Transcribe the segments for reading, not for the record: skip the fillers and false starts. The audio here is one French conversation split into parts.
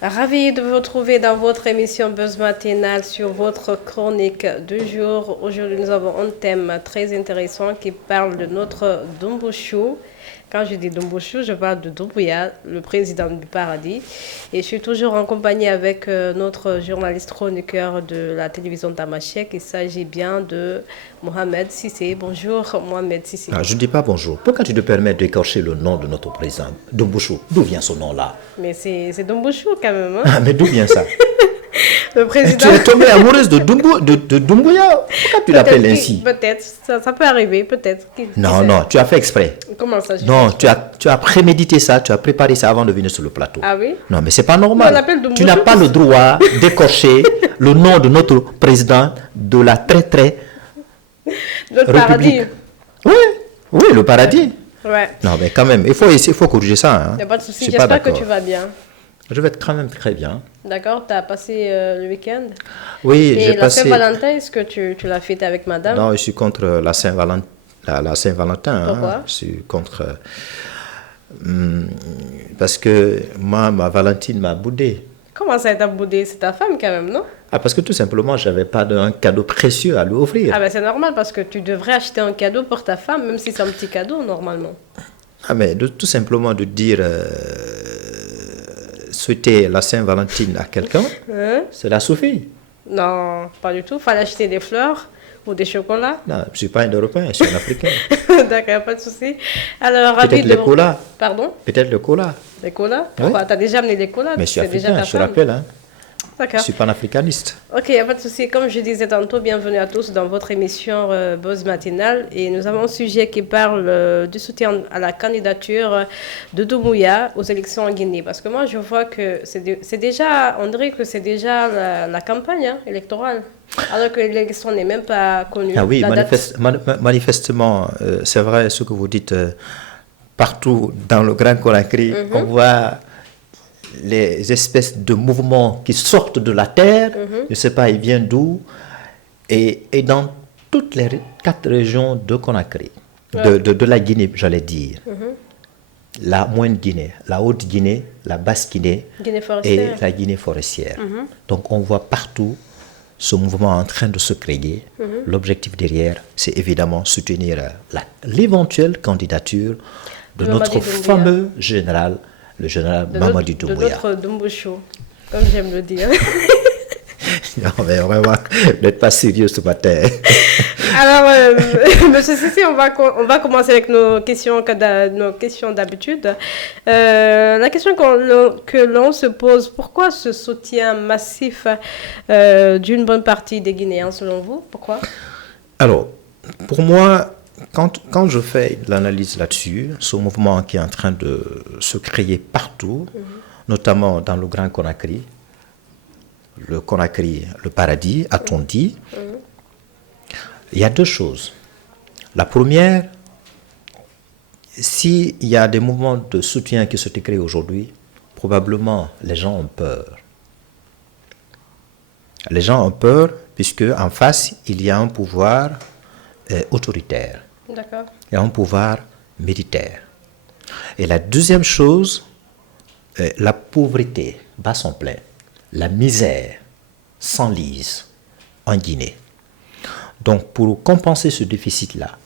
Ravi de vous retrouver dans votre émission Buzz Matinale sur votre chronique du jour. Aujourd'hui, nous avons un thème très intéressant qui parle de notre Doumbouchou. Quand je dis Doumbouchou, je parle de Doumbouya, le président du paradis. Et je suis toujours en compagnie avec notre journaliste chroniqueur de la télévision Tamashek. Il s'agit bien de Mohamed Sissé. Bonjour Mohamed Sissé. Je ne dis pas bonjour. Pourquoi tu te permets d'écorcher le nom de notre président, Doumbouchou? D'où vient ce nom-là? Mais c'est Doumbouchou quand même. Hein? Ah, mais d'où vient ça? Le président... Tu es tombée amoureuse de Doumbouya. Pourquoi tu l'appelles ainsi? Peut-être, ça peut arriver, peut-être. Non, tu as fait exprès. Comment ça? Non, tu as prémédité ça, tu as préparé ça avant de venir sur le plateau. Ah oui? Non, mais c'est pas normal. Tu n'as pas parce... le droit d'écorcher le nom de notre président de la très Notre paradis. Oui, le paradis. Ouais. Non, mais quand même, il faut corriger ça. Hein. Il n'y a pas de souci, j'espère que tu vas bien. Je vais être quand même très bien. D'accord, tu as passé le week-end? Oui, j'ai passé... Et la Saint-Valentin, est-ce que tu l'as fêté avec madame? Non, je suis contre la Saint-Valentin. Pourquoi? Hein. Je suis contre... parce que moi, ma Valentine m'a boudé. Comment ça t'a boudé? C'est ta femme quand même, non? Ah, parce que tout simplement, je n'avais pas un cadeau précieux à lui offrir. Ah ben c'est normal, parce que tu devrais acheter un cadeau pour ta femme, même si c'est un petit cadeau, normalement. Ah, mais tout simplement de dire... souhaiter la Saint-Valentin à quelqu'un, cela suffit. Non, pas du tout. Il fallait acheter des fleurs ou des chocolats. Non, je ne suis pas un Européen, je suis un Africain. D'accord, pas de souci. Alors, peut-être les colas. Pardon? Peut-être le cola. Les colas? Pourquoi? Tu as déjà amené les colas? Mais je suis africain, je te rappelle. Hein. D'accord. Je ne suis pas un africaniste. Ok, pas de souci. Comme je disais tantôt, bienvenue à tous dans votre émission Buzz Matinale. Et nous avons un sujet qui parle du soutien à la candidature de Doumbouya aux élections en Guinée. Parce que moi, je vois que c'est déjà, on dirait que c'est déjà la campagne électorale. Alors que l'élection n'est même pas connue. Ah oui, manifestement, c'est vrai ce que vous dites. Partout dans le Grand Conakry, on voit les espèces de mouvements qui sortent de la terre, je ne sais pas, ils viennent d'où, et dans toutes les 4 régions de Conakry, de la Guinée, j'allais dire, la Moyenne Guinée, la Haute Guinée, la Basse Guinée et la Guinée forestière. Donc on voit partout ce mouvement en train de se créer. L'objectif derrière, c'est évidemment soutenir l'éventuelle candidature de notre fameux général, le général Mamadi Doumbouya. De notre Doumbouchou, comme j'aime le dire. Non, mais vraiment, vous n'êtes pas sérieux ce matin. Alors, monsieur Sissé, on va commencer avec nos questions d'habitude. La question que l'on se pose, pourquoi ce soutien massif d'une bonne partie des Guinéens, selon vous? Pourquoi? Alors, pour moi, quand je fais l'analyse là-dessus, ce mouvement qui est en train de se créer partout, notamment dans le Grand Conakry, le Conakry, le paradis, a-t-on dit, il y a 2 choses. La première, s'il y a des mouvements de soutien qui se créent aujourd'hui, probablement les gens ont peur. Les gens ont peur puisque en face, il y a un pouvoir autoritaire. D'accord. Il y a un pouvoir militaire. Et la deuxième chose, la pauvreté bat son plein. La misère s'enlise en Guinée. Donc, pour compenser ce déficit-là,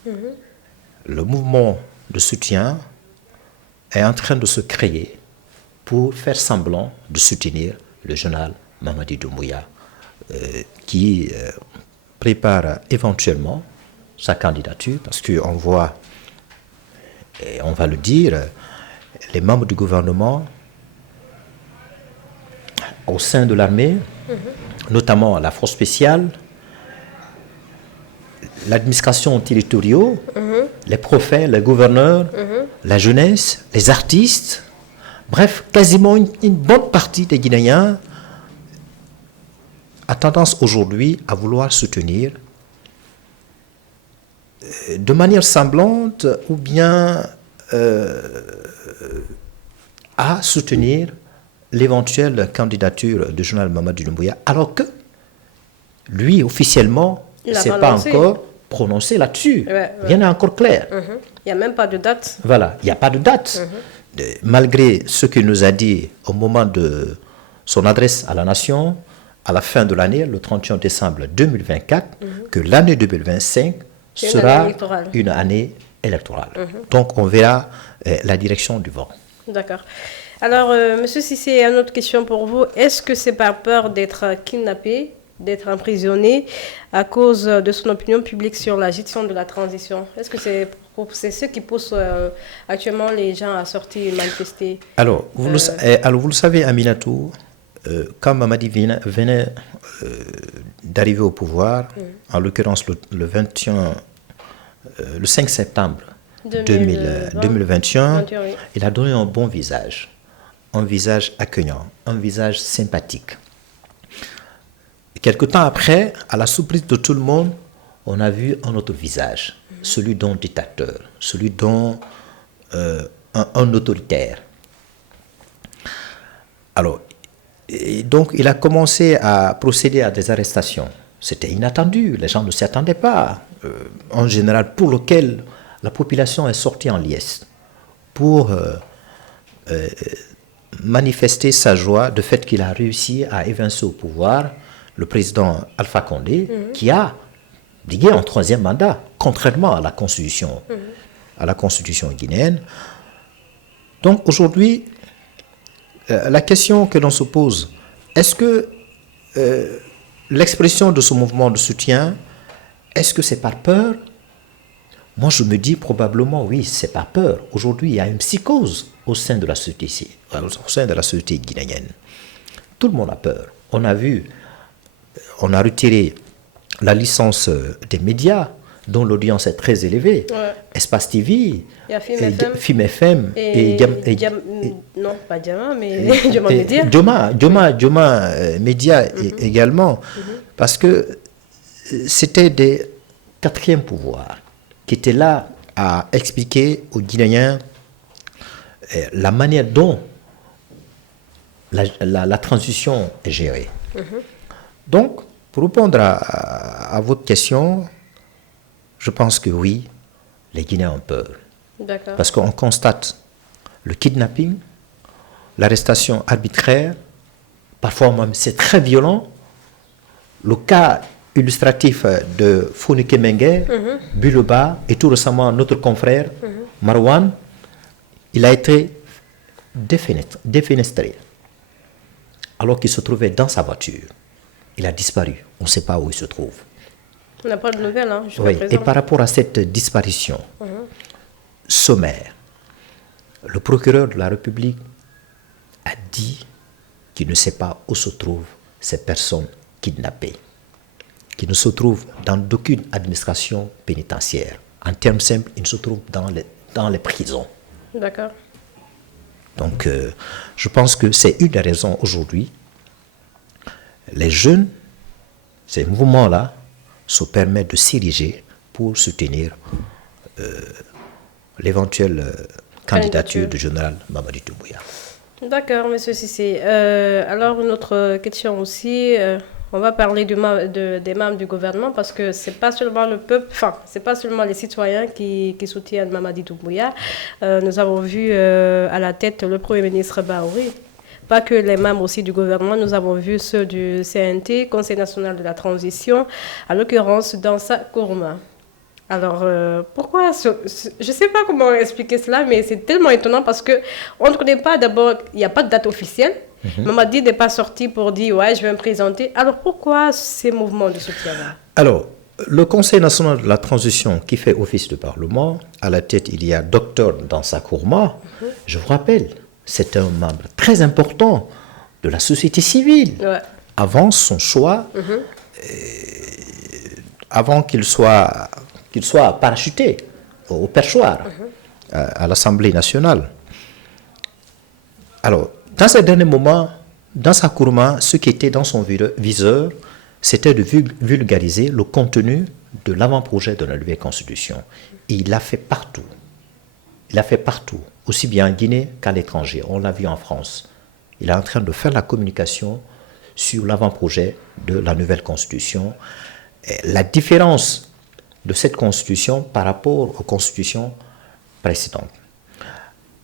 le mouvement de soutien est en train de se créer pour faire semblant de soutenir le général Mamadi Doumbouya, qui prépare éventuellement sa candidature, parce qu'on voit, et on va le dire, les membres du gouvernement au sein de l'armée, notamment la force spéciale, l'administration territoriale, les préfets, les gouverneurs, la jeunesse, les artistes, bref, quasiment une bonne partie des Guinéens a tendance aujourd'hui à vouloir soutenir de manière semblante ou bien à soutenir l'éventuelle candidature du général Mamadi Doumbouya, alors que lui, officiellement, c'est pas encore prononcé là-dessus. Ouais. Rien n'est encore clair. Il n'y a même pas de date. Voilà, il n'y a pas de date. Malgré ce qu'il nous a dit au moment de son adresse à la nation, à la fin de l'année, le 31 décembre 2024, que l'année 2025 sera une année électorale. Donc, on verra la direction du vent. D'accord. Alors, Monsieur Cissé, une autre question pour vous. Est-ce que c'est par peur d'être kidnappé, d'être emprisonné à cause de son opinion publique sur la gestion de la transition? Est-ce que c'est ce qui pousse actuellement les gens à sortir et manifester? Alors, vous le savez, Aminatou, quand Mamadi venait d'arriver au pouvoir, en l'occurrence le 5 septembre 2021, oui. Il a donné un bon visage, un visage accueillant, un visage sympathique. Quelque temps après, à la surprise de tout le monde, on a vu un autre visage, celui d'un dictateur, celui d'un un autoritaire. Alors, et donc, il a commencé à procéder à des arrestations. C'était inattendu, les gens ne s'y attendaient pas. En général, pour lequel la population est sortie en liesse pour manifester sa joie de fait qu'il a réussi à évincer au pouvoir le président Alpha Condé, qui a brigué un troisième mandat, contrairement à la constitution guinéenne. Donc aujourd'hui, la question que l'on se pose, est-ce que l'expression de ce mouvement de soutien, est-ce que c'est par peur? Moi, je me dis probablement oui, c'est par peur. Aujourd'hui, il y a une psychose au sein de la société guinéenne. Tout le monde a peur. On a vu, on a retiré la licence des médias dont l'audience est très élevée. Ouais. Espace TV, il y a Film FM non, pas Diama, mais Diama Média. Diama Média également, parce que c'était des quatrièmes pouvoirs qui étaient là à expliquer aux Guinéens la manière dont la transition est gérée. Donc, pour répondre à votre question, je pense que oui, les Guinéens ont peur. D'accord. Parce qu'on constate le kidnapping, l'arrestation arbitraire, parfois même c'est très violent. Le cas illustratif de Founike Mengue, Buloba et tout récemment notre confrère Marwan, il a été défenestré alors qu'il se trouvait dans sa voiture. Il a disparu. On ne sait pas où il se trouve. On n'a pas de nouvelles, hein, oui. Et par rapport à cette disparition sommaire, le procureur de la République a dit qu'il ne sait pas où se trouvent ces personnes kidnappées, qui ne se trouvent dans aucune administration pénitentiaire. En termes simples, ils se trouvent dans les prisons. D'accord. Donc, je pense que c'est une des raisons aujourd'hui. Les jeunes, ces mouvements-là, se permettent de s'ériger pour soutenir l'éventuelle candidature du général Mamadi Doumbouya. D'accord, monsieur Cissé. Alors, une autre question aussi. On va parler des membres du gouvernement parce que ce n'est pas seulement le peuple, enfin, ce n'est pas seulement les citoyens qui soutiennent Mamadi Doumbouya. Nous avons vu à la tête le Premier ministre Bahouri. Pas que les membres aussi du gouvernement, nous avons vu ceux du CNT, Conseil national de la transition, à l'occurrence Dansa Kourma. Alors, pourquoi je ne sais pas comment expliquer cela, mais c'est tellement étonnant parce qu'on ne connaît pas d'abord, il n'y a pas de date officielle. Mamadi n'est pas sorti pour dire « ouais, je vais me présenter ». Alors, pourquoi ces mouvements de soutien-là? Alors, le Conseil national de la transition qui fait office de parlement, à la tête, il y a Dr Dansa Kourma. Je vous rappelle, c'est un membre très important de la société civile. Ouais. Avant son choix, avant qu'il soit parachuté au perchoir à l'Assemblée nationale. Alors, dans ces derniers moments, dans sa Kourma, ce qui était dans son viseur, c'était de vulgariser le contenu de l'avant-projet de la nouvelle Constitution. Et il l'a fait partout. Il l'a fait partout, aussi bien en Guinée qu'à l'étranger. On l'a vu en France. Il est en train de faire la communication sur l'avant-projet de la nouvelle Constitution. Et la différence de cette constitution par rapport aux constitutions précédentes.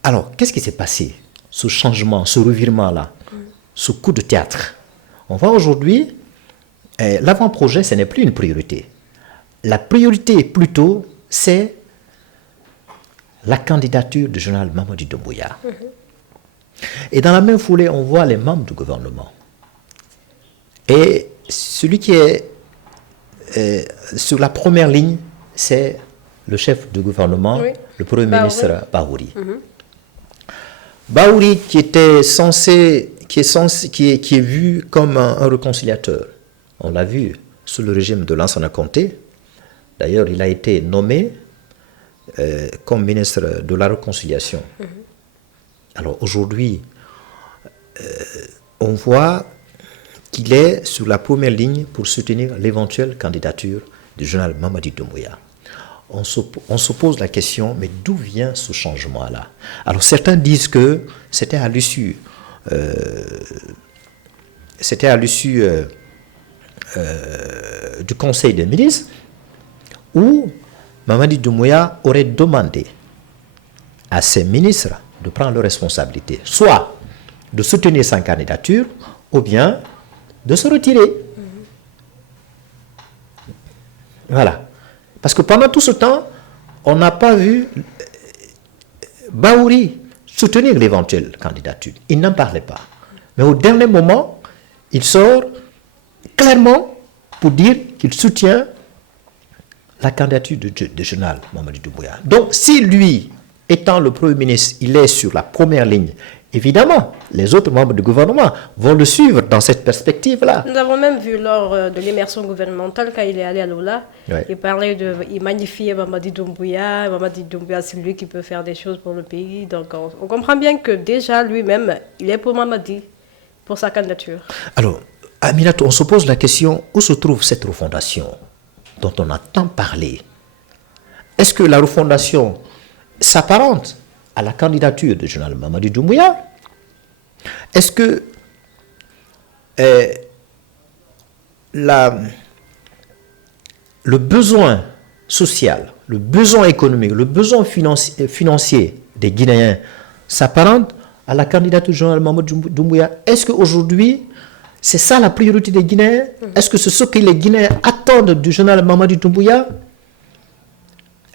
Alors, qu'est-ce qui s'est passé? Ce changement, ce revirement-là, ce coup de théâtre. On voit aujourd'hui, l'avant-projet, ce n'est plus une priorité. La priorité, plutôt, c'est la candidature du général Mamadi Doumbouya. Et dans la même foulée, on voit les membres du gouvernement. Et celui qui est sur la première ligne, c'est le chef du gouvernement, le Premier ministre Bahouri. Bahouri qui était censé, qui est vu comme un réconciliateur. On l'a vu sous le régime de Lansana Conté. D'ailleurs, il a été nommé comme ministre de la réconciliation. Alors aujourd'hui, on voit qu'il est sur la première ligne pour soutenir l'éventuelle candidature du général Mamadi Doumbouya. On se pose la question, mais d'où vient ce changement-là? Alors certains disent que c'était à l'issue du Conseil des ministres où Mamadi Doumbouya aurait demandé à ses ministres de prendre leurs responsabilités, soit de soutenir sa candidature ou bien de se retirer. Voilà. Parce que pendant tout ce temps, on n'a pas vu Bahouri soutenir l'éventuelle candidature. Il n'en parlait pas. Mais au dernier moment, il sort clairement pour dire qu'il soutient la candidature de général Mamadi Doumbouya. Donc, si lui, étant le Premier ministre, il est sur la première ligne, évidemment, les autres membres du gouvernement vont le suivre dans cette perspective-là. Nous avons même vu lors de l'immersion gouvernementale, quand il est allé à Lola, il magnifiait Mamadi Doumbouya. Mamadi Doumbouya, c'est lui qui peut faire des choses pour le pays. Donc on comprend bien que déjà lui-même, il est pour Mamadi, pour sa candidature. Alors, Aminatou, on se pose la question, où se trouve cette refondation dont on a tant parlé? Est-ce que la refondation s'apparente à la candidature du général Mamadi Doumbouya? Est-ce que le besoin social, le besoin économique, le besoin financier des Guinéens s'apparente à la candidature du général Mamadi Doumbouya? Est-ce qu'aujourd'hui, c'est ça la priorité des Guinéens? Est-ce que c'est ce que les Guinéens attendent du général Mamadi Doumbouya?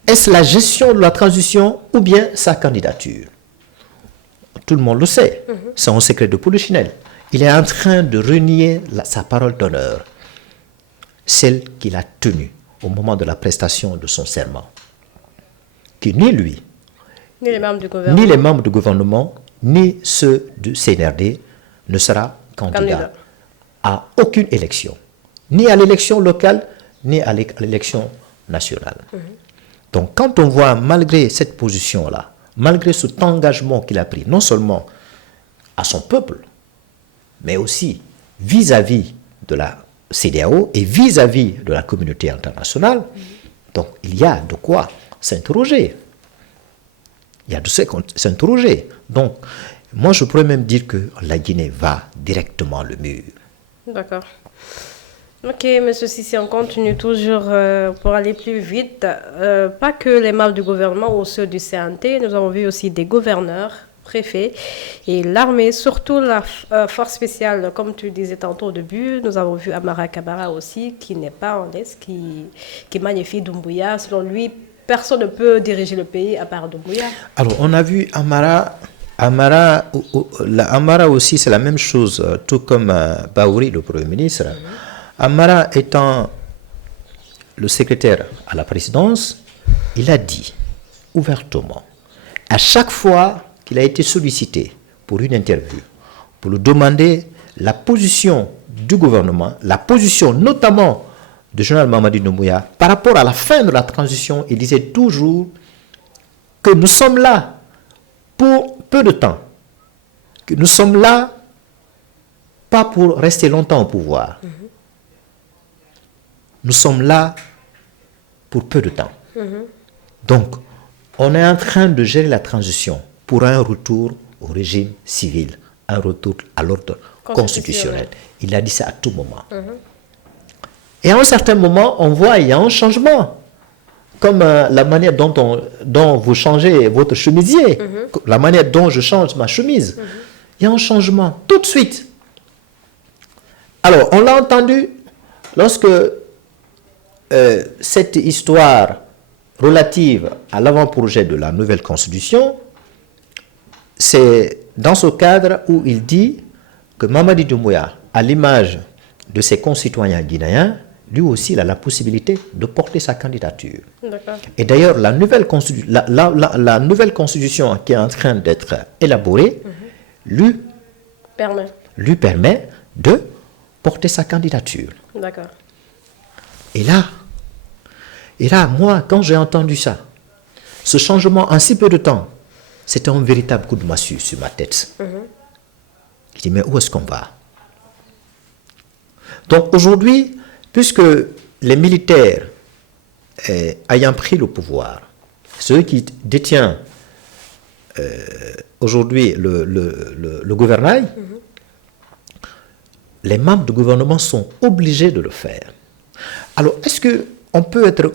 Est-ce la gestion de la transition ou bien sa candidature? Tout le monde le sait. C'est un secret de Polichinelle. Il est en train de renier sa parole d'honneur, celle qu'il a tenue au moment de la prestation de son serment. Que ni lui, ni les membres du gouvernement, ni ceux du CNRD ne sera candidat à aucune élection. Ni à l'élection locale, ni à l'élection nationale. Donc, quand on voit, malgré cette position-là, malgré cet engagement qu'il a pris, non seulement à son peuple, mais aussi vis-à-vis de la CEDEAO et vis-à-vis de la communauté internationale, donc il y a de quoi s'interroger. Il y a de quoi s'interroger. Donc, moi, je pourrais même dire que la Guinée va directement le mur. D'accord. Ok, M. Sissi, on continue toujours pour aller plus vite. Pas que les membres du gouvernement ou ceux du CNT, nous avons vu aussi des gouverneurs, préfets et l'armée, surtout la force spéciale, comme tu disais tantôt au début. Nous avons vu Amara Kabara aussi, qui n'est pas en l'aise, qui magnifie Doumbouya. Selon lui, personne ne peut diriger le pays à part Doumbouya. Alors, on a vu Amara aussi, c'est la même chose, tout comme Bahouri, le Premier ministre. Amara étant le secrétaire à la présidence, il a dit ouvertement, à chaque fois qu'il a été sollicité pour une interview, pour lui demander la position du gouvernement, la position notamment du général Mamadi Doumbouya par rapport à la fin de la transition, il disait toujours que nous sommes là pour peu de temps, que nous sommes là pas pour rester longtemps au pouvoir. Nous sommes là pour peu de temps. Donc, on est en train de gérer la transition pour un retour au régime civil, un retour à l'ordre constitutionnel. Il a dit ça à tout moment. Et à un certain moment, on voit qu'il y a un changement comme la manière dont vous changez votre chemisier, la manière dont je change ma chemise. Il y a un changement tout de suite. Alors, on l'a entendu lorsque cette histoire relative à l'avant-projet de la nouvelle constitution, c'est dans ce cadre où il dit que Mamadi Doumbouya, à l'image de ses concitoyens guinéens, lui aussi il a la possibilité de porter sa candidature. Et d'ailleurs, la nouvelle constitution qui est en train d'être élaborée lui permet de porter sa candidature. D'accord. Et là, moi, quand j'ai entendu ça, ce changement en si peu de temps, c'était un véritable coup de massue sur ma tête. Je dis, mais où est-ce qu'on va? Donc aujourd'hui, puisque les militaires ayant pris le pouvoir, ceux qui détiennent aujourd'hui le gouvernail, les membres du gouvernement sont obligés de le faire. Alors, est-ce qu'on peut être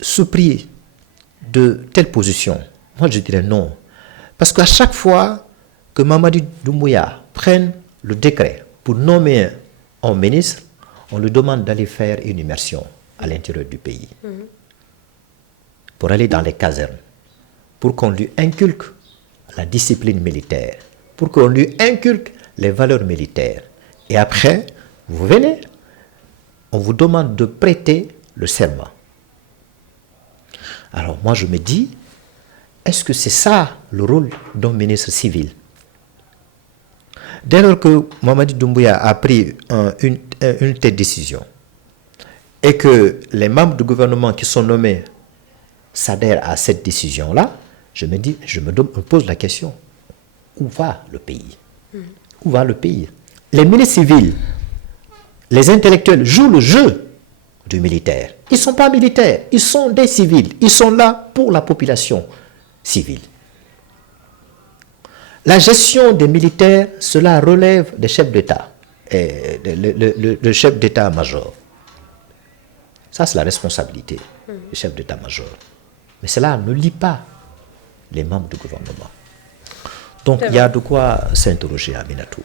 surpris de telle position? Moi, je dirais non. Parce qu'à chaque fois que Mamadi Doumbouya prenne le décret pour nommer un ministre, on lui demande d'aller faire une immersion à l'intérieur du pays. Pour aller dans les casernes, pour qu'on lui inculque la discipline militaire, pour qu'on lui inculque les valeurs militaires. Et après, vous venez, on vous demande de prêter le serment. Alors moi je me dis, est-ce que c'est ça le rôle d'un ministre civil? Dès lors que Mamadi Doumbouya a pris une telle décision et que les membres du gouvernement qui sont nommés s'adhèrent à cette décision-là, je me pose la question, où va le pays? Où va le pays? Les ministres civils, les intellectuels jouent le jeu du militaire. Ils ne sont pas militaires, ils sont des civils. Ils sont là pour la population civile. La gestion des militaires, cela relève des chefs d'État, le chef d'État-major. Ça, c'est la responsabilité du chef d'État-major. Mais cela ne lie pas les membres du gouvernement. Donc, il y a de quoi s'interroger à Minatou.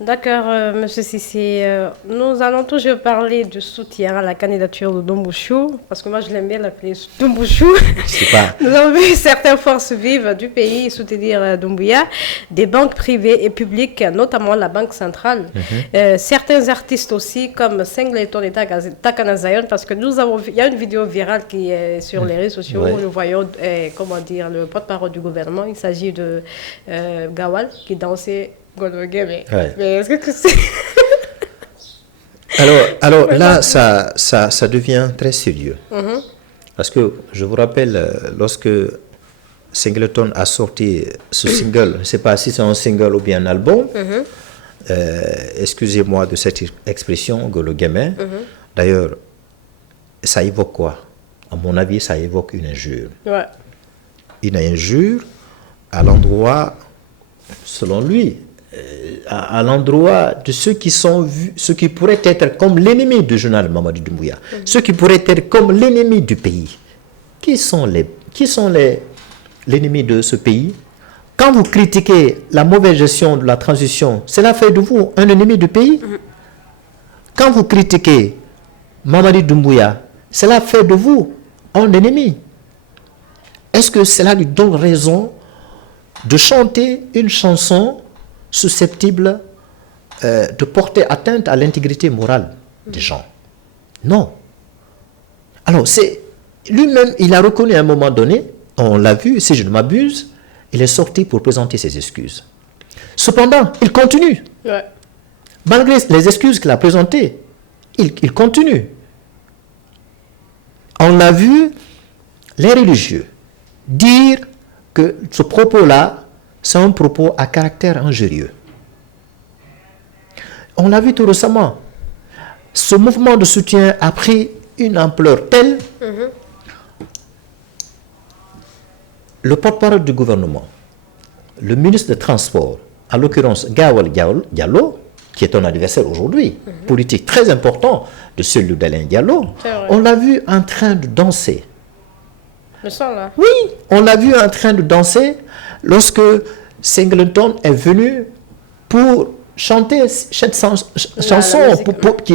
D'accord, M. Sissi. Nous allons toujours parler du soutien à la candidature de Doumbouchou, parce que moi je l'aime bien l'appeler Doumbouchou. Nous avons vu certaines forces vives du pays soutenir Doumbouya, des banques privées et publiques, notamment la Banque centrale. Certains artistes aussi, comme Singleton et Takana Zion, parce que nous avons vu, il y a une vidéo virale qui est sur les réseaux sociaux où nous voyons, le porte-parole du gouvernement. Il s'agit de Gawal qui dansait. Mais est-ce que c'est... alors là, ça devient très sérieux. Parce que je vous rappelle, lorsque Singleton a sorti ce single, je ne sais pas si c'est un single ou bien un album, excusez-moi de cette expression, Golo Gamin. D'ailleurs, ça évoque quoi? À mon avis, ça évoque une injure. Une injure à l'endroit, selon lui, à l'endroit de ceux qui sont vus, ceux qui pourraient être comme l'ennemi du général Mamadi Doumbouya, ceux qui pourraient être comme l'ennemi du pays. Qui sont l'ennemi de ce pays? Quand vous critiquez la mauvaise gestion de la transition, cela fait de vous un ennemi du pays. Quand vous critiquez Mamadi Doumbouya, cela fait de vous un ennemi. Est-ce que cela lui donne raison de chanter une chanson susceptible de porter atteinte à l'intégrité morale des gens? Non. Alors, lui-même, il a reconnu à un moment donné, on l'a vu, si je ne m'abuse, il est sorti pour présenter ses excuses. Cependant, il continue. Malgré les excuses qu'il a présentées, il continue. On a vu les religieux dire que ce propos-là, c'est un propos à caractère injurieux. On l'a vu tout récemment. Ce mouvement de soutien a pris une ampleur telle. Le porte-parole du gouvernement, le ministre des Transports, en l'occurrence Gawal Diallo, qui est un adversaire aujourd'hui, politique très important de celui d'Alain Diallo, on l'a vu en train de danser Le son, là. Oui, on l'a vu en train de danser lorsque Singleton est venu pour chanter cette chanson qui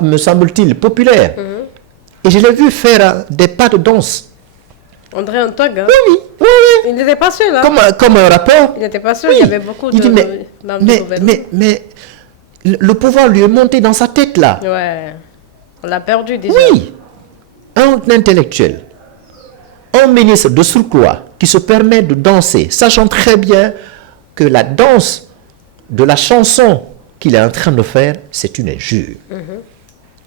me semble-t-il populaire. Et je l'ai vu faire des pas de danse. André Antog, hein? Oui, oui, oui. Il n'était pas seul, hein? Comme un rappeur. Il n'était pas seul, Oui. il y avait beaucoup Il de... dit, mais le pouvoir lui est monté dans sa tête, là. Ouais, on l'a perdu déjà. Oui, un intellectuel, un ministre de surcroît qui se permet de danser, sachant très bien que la danse de la chanson qu'il est en train de faire, c'est une injure.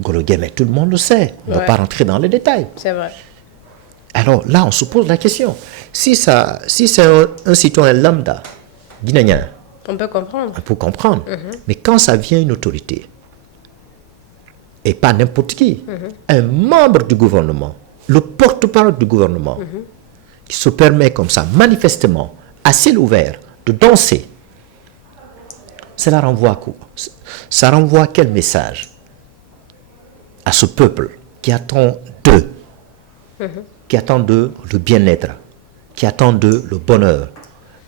Golo Guémé, tout le monde le sait. On ne va pas rentrer dans les détails. C'est vrai. Alors là, on se pose la question. Si c'est un citoyen lambda, guinéen, On peut comprendre. on peut comprendre. Mais quand ça vient une autorité, et pas n'importe qui, un membre du gouvernement, le porte-parole du gouvernement, qui se permet comme ça, manifestement, à ciel ouvert, de danser, cela renvoie quoi? Ça renvoie quel message à ce peuple qui attend d'eux, qui attend d'eux le bien-être, qui attend d'eux le bonheur,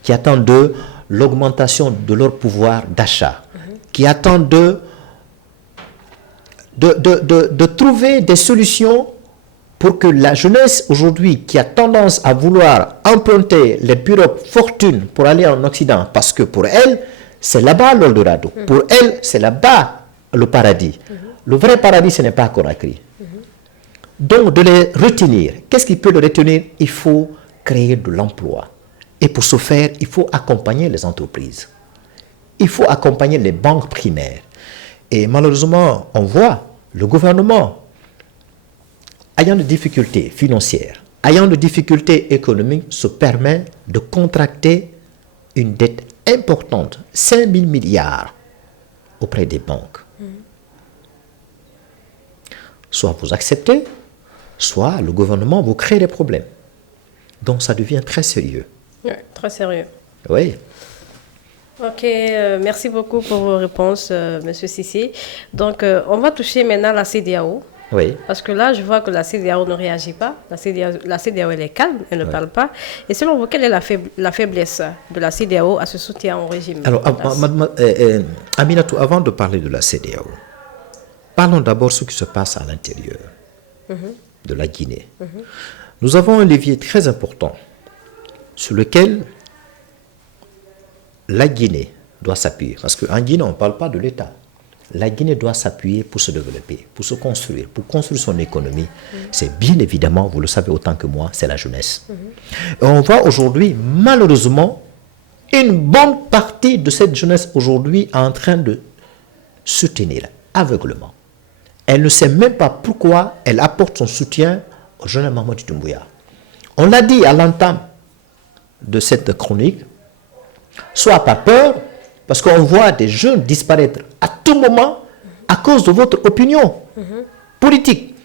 qui attend d'eux l'augmentation de leur pouvoir d'achat, qui attend d'eux de trouver des solutions pour que la jeunesse aujourd'hui qui a tendance à vouloir emprunter les bureaux fortune pour aller en Occident, parce que pour elle, c'est là-bas l'Eldorado. Pour elle, c'est là-bas le paradis. Le vrai paradis, ce n'est pas Conakry. Donc, de les retenir. Qu'est-ce qui peut le retenir? Il faut créer de l'emploi. Et pour ce faire, il faut accompagner les entreprises. Il faut accompagner les banques primaires. Et malheureusement, on voit le gouvernement ayant des difficultés financières, ayant des difficultés économiques, se permet de contracter une dette importante, 5 000 milliards auprès des banques. Soit vous acceptez, soit le gouvernement vous crée des problèmes. Donc ça devient très sérieux. Oui, très sérieux. Oui. Ok, merci beaucoup pour vos réponses, Monsieur Sissi. Donc, on va toucher maintenant la CEDEAO. Oui. Parce que là, je vois que la CEDEAO ne réagit pas. La CEDEAO, elle est calme, elle ne parle pas. Et selon vous, quelle est la faiblesse de la CEDEAO à ce soutien au régime? Alors, Aminatou, avant de parler de la CEDEAO, parlons d'abord de ce qui se passe à l'intérieur de la Guinée. Nous avons un levier très important sur lequel la Guinée doit s'appuyer. Parce qu'en Guinée, on ne parle pas de l'État. La Guinée doit s'appuyer pour se développer, pour se construire, pour construire son économie. C'est bien évidemment, vous le savez autant que moi, c'est la jeunesse. Et on voit aujourd'hui, malheureusement, une bonne partie de cette jeunesse aujourd'hui en train de soutenir aveuglement. Elle ne sait même pas pourquoi elle apporte son soutien au jeune Mamadou Doumbouya. On l'a dit à l'entame de cette chronique, soit par peur, parce qu'on voit des jeunes disparaître à tout moment à cause de votre opinion politique.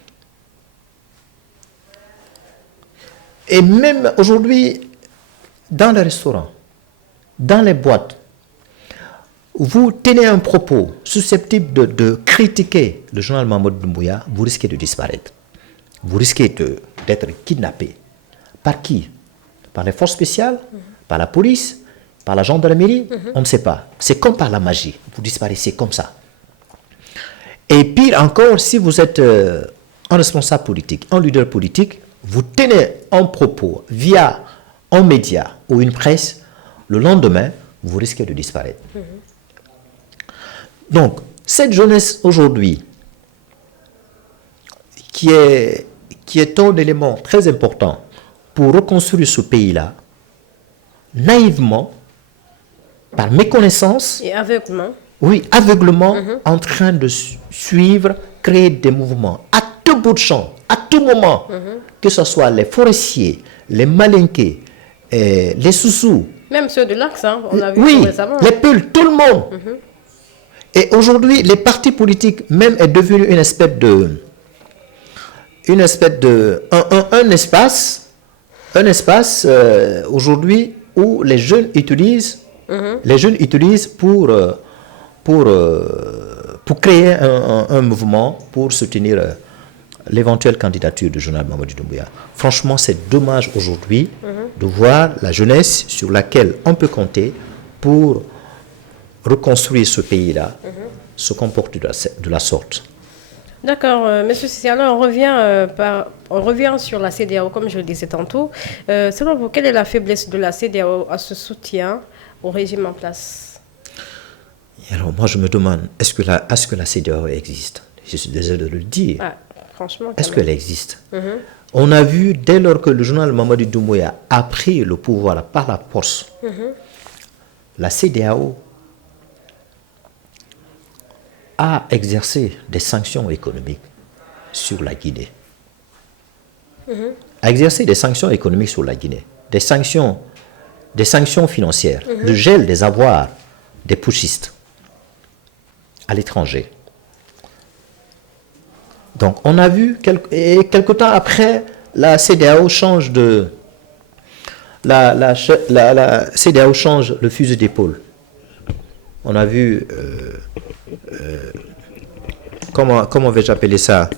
Et même aujourd'hui, dans les restaurants, dans les boîtes, vous tenez un propos susceptible de critiquer le journal Mamadou Doumbouya, vous risquez de disparaître. Vous risquez d'être kidnappé. Par qui? Par les forces spéciales? Par la police? Par la gendarmerie? On ne sait pas. C'est comme par la magie. Vous disparaissez comme ça. Et pire encore, si vous êtes un responsable politique, un leader politique, vous tenez un propos via un média ou une presse, le lendemain, vous risquez de disparaître. Donc, cette jeunesse aujourd'hui, qui est un élément très important pour reconstruire ce pays-là, naïvement, par méconnaissance, et aveuglement, oui, aveuglement, en train de suivre, créer des mouvements à tout bout de champ, à tout moment, que ce soit les forestiers, les malinqués, les soussous. même ceux de l'Axe, hein, on a vu Oui, récemment. les peuls, tout le monde. Et aujourd'hui, les partis politiques même est devenu un espace aujourd'hui où les jeunes utilisent pour créer un mouvement pour soutenir l'éventuelle candidature du général Mamadou Doumbouya. Franchement, c'est dommage aujourd'hui de voir la jeunesse sur laquelle on peut compter pour reconstruire ce pays-là se comporter de la sorte. D'accord, Monsieur Cissé, alors on revient sur la CEDEAO, comme je le disais tantôt. Selon vous, quelle est la faiblesse de la CEDEAO à ce soutien au régime en place? Et alors moi je me demande, est-ce que la CEDEAO existe? Je suis désolé de le dire. Franchement, est-ce qu'elle existe? On a vu, dès lors que le général Mamadou Doumbouya a pris le pouvoir par la force, la CEDEAO a exercé des sanctions économiques sur la Guinée. A exercé des sanctions économiques sur la Guinée. Des sanctions financières, le gel des avoirs des putschistes à l'étranger. Donc on a vu, quelque temps après, la CEDEAO change la CEDEAO change le fusil d'épaule. On a vu, comment vais-je appeler ça,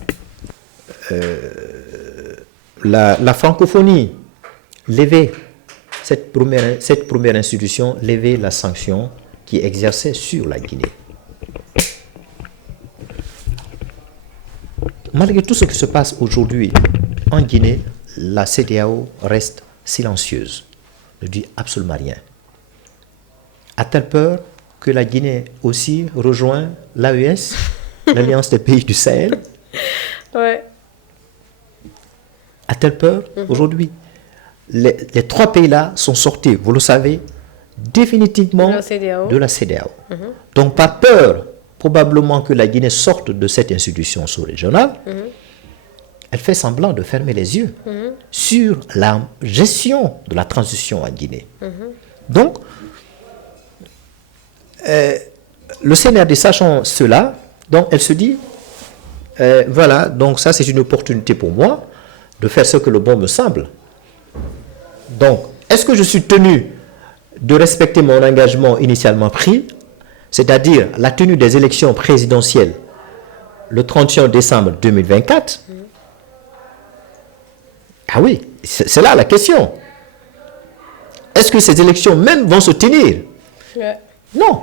la francophonie lever cette première institution, lever la sanction qui exerçait sur la Guinée. Malgré tout ce qui se passe aujourd'hui en Guinée, la CEDEAO reste silencieuse, ne dit absolument rien. A-t-elle peur que la Guinée aussi rejoint l'AES, l'Alliance des pays du Sahel? Ouais. A-t-elle peur aujourd'hui? Les trois pays-là sont sortis, vous le savez, définitivement de la CEDEAO. Donc par peur, probablement que la Guinée sorte de cette institution sous-régionale, elle fait semblant de fermer les yeux sur la gestion de la transition en Guinée. Donc, le CNRD, sachant cela, donc elle se dit, voilà, donc ça c'est une opportunité pour moi de faire ce que le bon me semble. Donc, est-ce que je suis tenu de respecter mon engagement initialement pris, c'est-à-dire la tenue des élections présidentielles le 31 décembre 2024? Ah oui, c'est là la question. Est-ce que ces élections même vont se tenir? Non.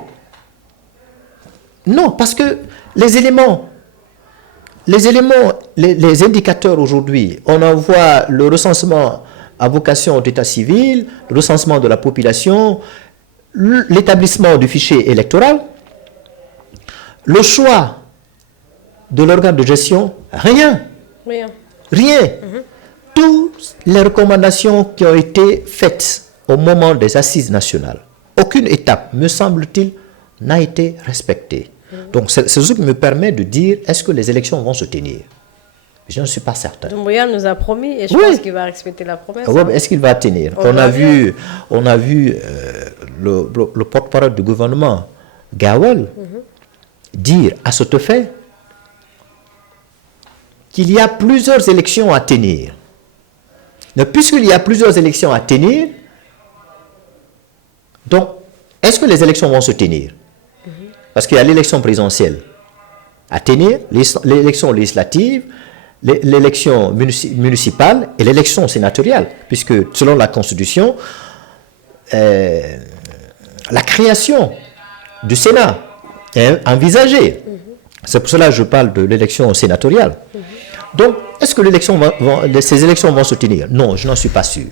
Non, parce que les indicateurs aujourd'hui, on en voit le recensement à vocation d'état civil, le recensement de la population, l'établissement du fichier électoral, le choix de l'organe de gestion, rien. Toutes les recommandations qui ont été faites au moment des assises nationales, aucune étape, me semble-t-il, n'a été respectée. Donc c'est ce qui me permet de dire, est-ce que les élections vont se tenir? Je ne suis pas certain. Doumbouya nous a promis et je pense qu'il va respecter la promesse. Est-ce qu'il va tenir? On a vu le porte-parole du gouvernement, Gawal, dire à cet effet qu'il y a plusieurs élections à tenir. Mais puisqu'il y a plusieurs élections à tenir, donc, est-ce que les élections vont se tenir? Parce qu'il y a l'élection présidentielle à tenir, l'élection législative, l'élection municipale et l'élection sénatoriale, puisque selon la Constitution, la création du Sénat est envisagée. C'est pour cela que je parle de l'élection sénatoriale. Donc, est-ce que ces élections vont se tenir? Non, je n'en suis pas sûr.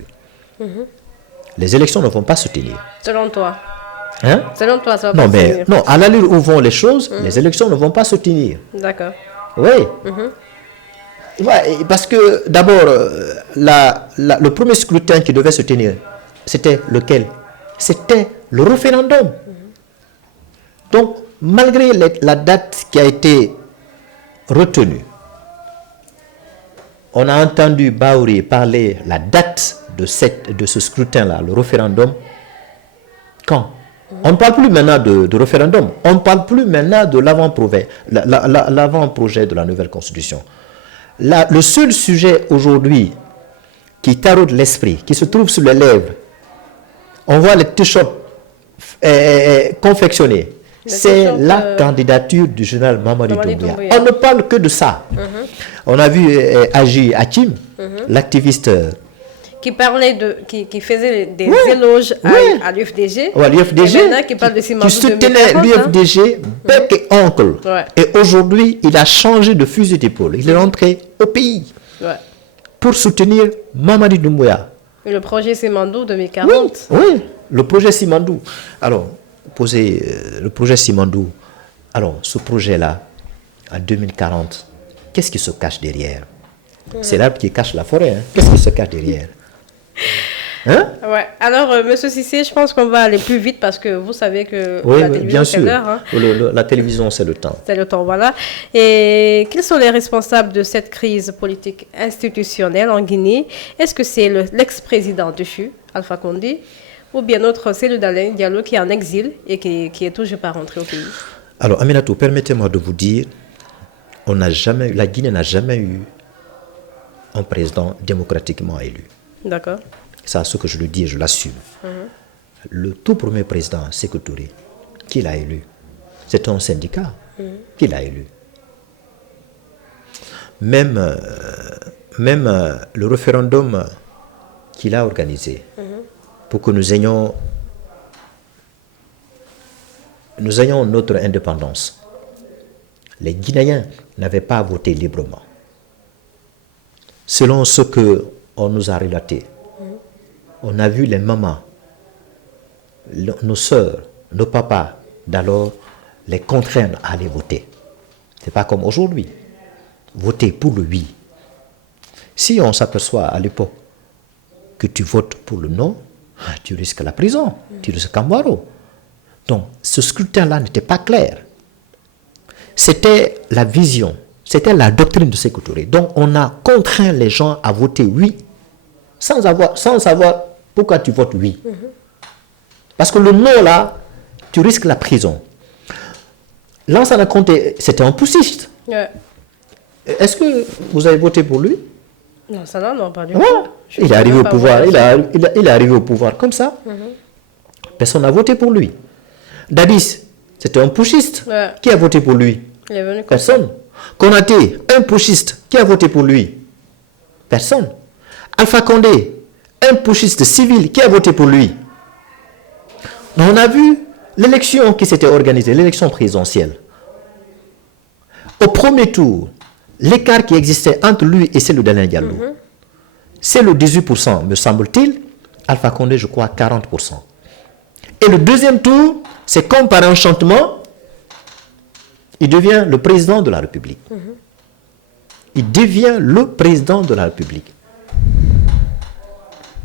Les élections ne vont pas se tenir. Selon toi? Selon toi, ça va pas se tenir. Non, à l'allure où vont les choses, les élections ne vont pas se tenir. D'accord. Oui. Ouais, parce que d'abord, le premier scrutin qui devait se tenir, c'était lequel? C'était le référendum. Donc, malgré la date qui a été retenue, on a entendu Baouri parler la date de ce scrutin-là, le référendum. Quand? On ne parle plus maintenant de référendum, on ne parle plus maintenant de l'avant-projet de la nouvelle constitution. Le seul sujet aujourd'hui qui taraude l'esprit, qui se trouve sur les lèvres, on voit les t-shirts confectionnés. C'est la candidature du général Mamadi Doumbouya. On ne parle que de ça. On a vu Agi Hakim, l'activiste... Qui parlait qui faisait des éloges à l'UFDG. À l'UFDG. Et maintenant qui parle de Simandou. Qui soutenait l'UFDG, bec et oncle. Et aujourd'hui, il a changé de fusil d'épaule. Il est rentré au pays pour soutenir Mamadi Doumbouya. Et le projet Simandou 2040. Oui, le projet Simandou. Alors, le projet Simandou, alors ce projet-là, en 2040, qu'est-ce qui se cache derrière? C'est l'arbre qui cache la forêt. Hein? Qu'est-ce qui se cache derrière? Hein? Ouais. Alors, Monsieur Cissé, je pense qu'on va aller plus vite parce que vous savez que la télévision, bien sûr. C'est l'heure. Hein? La télévision, c'est le temps. C'est le temps, voilà. Et quels sont les responsables de cette crise politique institutionnelle en Guinée? Est-ce que c'est l'ex-président de CHU, Alpha Condé, ou bien notre Cellou Dalein Diallo qui est en exil et qui est toujours pas rentré au pays? Alors, Aminatou, permettez-moi de vous dire, la Guinée n'a jamais eu un président démocratiquement élu. D'accord. C'est ce que je le dis et je l'assume. Le tout premier président, Sékou Touré, qui l'a élu? C'est un syndicat qui l'a élu. Même le référendum qu'il a organisé pour que nous ayons notre indépendance, les Guinéens n'avaient pas voté librement. Selon ce qu'on nous a relaté, on a vu les mamans, nos soeurs, nos papas d'alors les contraindre à aller voter. Ce n'est pas comme aujourd'hui. Voter pour le oui. Si on s'aperçoit à l'époque que tu votes pour le non, tu risques la prison, tu risques Kambaro. Donc, ce scrutin-là n'était pas clair. C'était la vision, c'était la doctrine de Sékou Touré. Donc, on a contraint les gens à voter oui, sans savoir pourquoi tu votes oui. Parce que le non, là, tu risques la prison. Lansana Conté, c'était un poussiste. Est-ce que vous avez voté pour lui? Non, ça non, pas du tout. Il est arrivé au pouvoir, il est arrivé au pouvoir comme ça. Personne n'a voté pour lui. Dadis, c'était un pushiste. Qui a voté pour lui? Personne. Konaté, un pushiste. Qui a voté pour lui? Personne. Alpha Condé, un pushiste civil. Qui a voté pour lui? Donc on a vu l'élection qui s'était organisée, l'élection présidentielle. Au premier tour, l'écart qui existait entre lui et Cellou Dalein Diallo, c'est le 18%, me semble-t-il. Alpha Condé, je crois, 40%. Et le deuxième tour, c'est comme par enchantement, il devient le président de la République. Il devient le président de la République.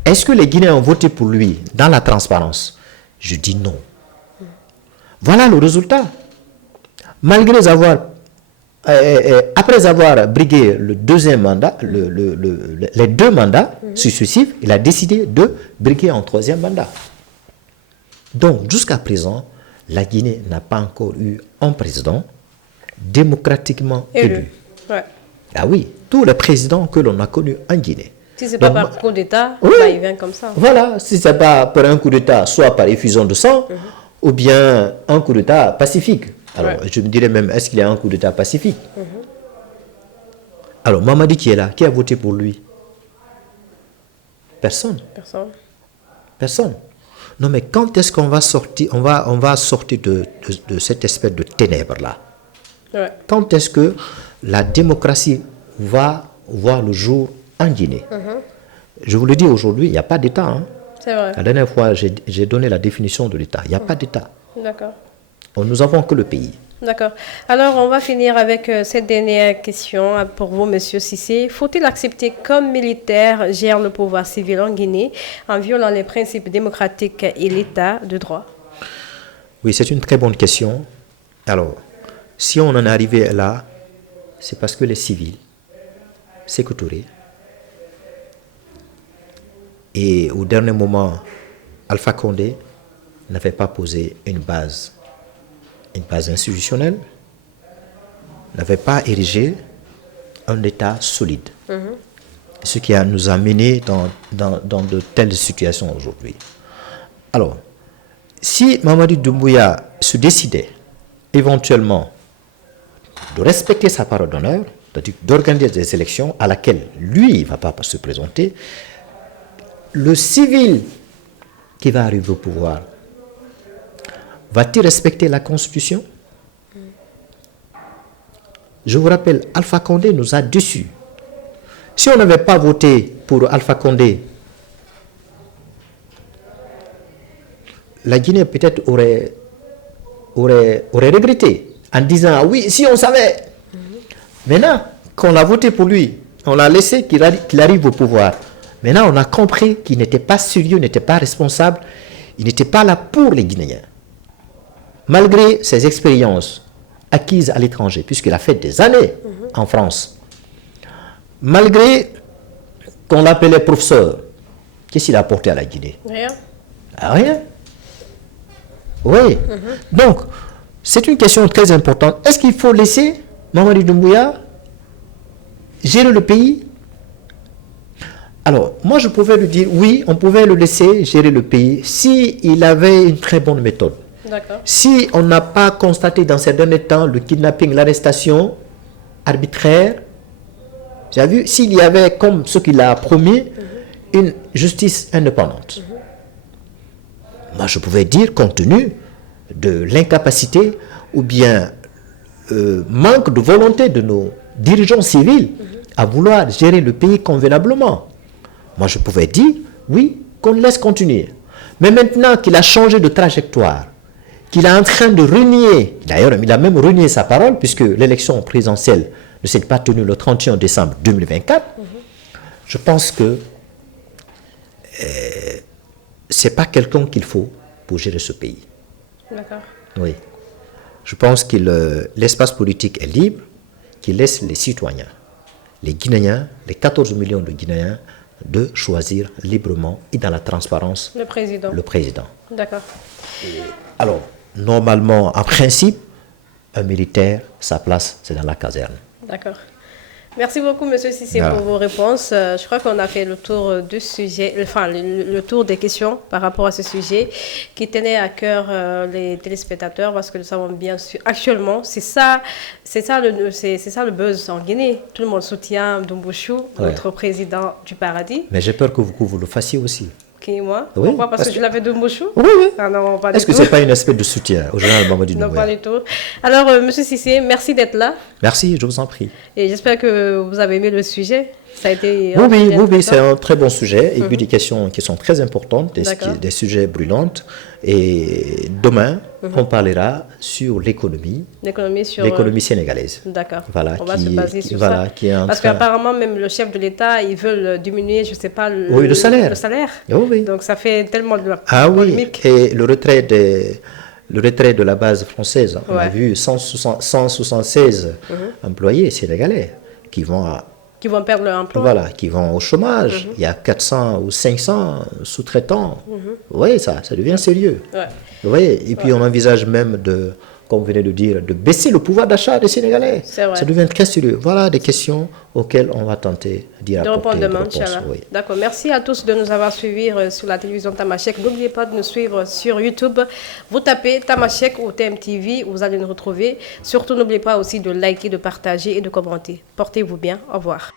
Est-ce que les Guinéens ont voté pour lui dans la transparence? Je dis non. Voilà le résultat. Malgré après avoir brigué le deuxième mandat, les deux mandats successifs, il a décidé de briguer un troisième mandat. Donc, jusqu'à présent, la Guinée n'a pas encore eu un président démocratiquement élu. Ah oui, tous les présidents que l'on a connus en Guinée. Si ce n'est pas par coup d'État, il vient comme ça. Voilà, si ce n'est pas par un coup d'État, soit par effusion de sang, ou bien un coup d'État pacifique. Alors, je me dirais même, est-ce qu'il y a un coup d'État pacifique? Alors, Mamadi qui est là, qui a voté pour lui? Personne. Personne. Non, mais quand est-ce qu'on va sortir, on va sortir de cette espèce de ténèbres-là? Quand est-ce que la démocratie va voir le jour en Guinée? Je vous le dis aujourd'hui, il n'y a pas d'État. Hein. C'est vrai. La dernière fois, j'ai donné la définition de l'État. Il n'y a pas d'État. D'accord. Nous n'avons que le pays. D'accord. Alors, on va finir avec cette dernière question pour vous, Monsieur Cissé. Faut-il accepter qu'un militaire gère le pouvoir civil en Guinée en violant les principes démocratiques et l'État de droit? Oui, c'est une très bonne question. Alors, si on en est arrivé là, c'est parce que les civils, Sékou Touré, et au dernier moment, Alpha Condé n'avait pas posé une base institutionnelle, n'avait pas érigé un État solide. Ce qui nous a menés dans de telles situations aujourd'hui. Alors, si Mamadi Doumbouya se décidait éventuellement de respecter sa parole d'honneur, c'est-à-dire d'organiser des élections à laquelle lui, il ne va pas se présenter, le civil qui va arriver au pouvoir, va-t-il respecter la Constitution? Je vous rappelle, Alpha Condé nous a déçus. Si on n'avait pas voté pour Alpha Condé, la Guinée peut-être aurait regretté en disant ah oui, si on savait. Maintenant, qu'on a voté pour lui, on l'a laissé qu'il arrive au pouvoir. Maintenant, on a compris qu'il n'était pas sérieux, n'était pas responsable, il n'était pas là pour les Guinéens. Malgré ses expériences acquises à l'étranger, puisqu'il a fait des années en France, malgré qu'on l'appelait professeur, qu'est-ce qu'il a apporté à la Guinée? Rien. Rien. Oui. Donc, c'est une question très importante. Est-ce qu'il faut laisser Mamadi Doumbouya gérer le pays? Alors, moi je pouvais lui dire, oui, on pouvait le laisser gérer le pays s'il avait une très bonne méthode. Si on n'a pas constaté dans ces derniers temps le kidnapping, l'arrestation arbitraire, j'ai vu, s'il y avait, comme ce qu'il a promis, une justice indépendante. Moi je pouvais dire, compte tenu de l'incapacité ou bien manque de volonté de nos dirigeants civils à vouloir gérer le pays convenablement. Moi, je pouvais dire, oui, qu'on laisse continuer. Mais maintenant qu'il a changé de trajectoire, qu'il est en train de renier, d'ailleurs, il a même renié sa parole, puisque l'élection présidentielle ne s'est pas tenue le 31 décembre 2024, je pense que ce n'est pas quelqu'un qu'il faut pour gérer ce pays. D'accord. Oui. Je pense que l'espace politique est libre, qu'il laisse les citoyens, les Guinéens, les 14 millions de Guinéens, de choisir librement et dans la transparence le président. D'accord. Alors, normalement, en principe, un militaire, sa place, c'est dans la caserne. D'accord. Merci beaucoup, M. Cissé, pour vos réponses. Je crois qu'on a fait le tour du sujet, enfin, le tour des questions par rapport à ce sujet qui tenait à cœur les téléspectateurs, parce que nous savons bien sûr, actuellement, c'est ça le buzz en Guinée. Tout le monde soutient Doumbouchou, notre président du paradis. Mais j'ai peur que vous le fassiez aussi. Qui, moi? Oui, pourquoi? Parce que je l'avais Doumbouchou? Oui, oui. Ah non, pas du tout. Est-ce que ce n'est pas une espèce de soutien au général Mamadi Doumbouya? Non, pas du tout. Alors, M. Cissé, merci d'être là. Merci, je vous en prie. Et j'espère que vous avez aimé le sujet. Ça a été oui, c'est un très bon sujet. Et puis des questions qui sont très importantes, des sujets brûlants. Et demain, on parlera sur l'économie sénégalaise. D'accord. Voilà, on va se baser sur ça. Parce qu'apparemment, même le chef de l'État, ils veulent diminuer, je ne sais pas, le salaire. Oh, oui. Donc ça fait tellement de polémique. Et le retrait de la base française, on a vu 176 employés sénégalais qui vont perdre leur emploi. Voilà, qui vont au chômage. Il y a 400 ou 500 sous-traitants. Oui, ça devient sérieux. Oui, et puis on envisage même comme vous venez de dire, de baisser le pouvoir d'achat des Sénégalais. Ça devient très sérieux. Voilà des questions auxquelles on va tenter d'y apporter des réponses. Oui. D'accord. Merci à tous de nous avoir suivis sur la télévision Tamashek. N'oubliez pas de nous suivre sur YouTube. Vous tapez Tamashek ou TMTV, vous allez nous retrouver. Surtout, n'oubliez pas aussi de liker, de partager et de commenter. Portez-vous bien. Au revoir.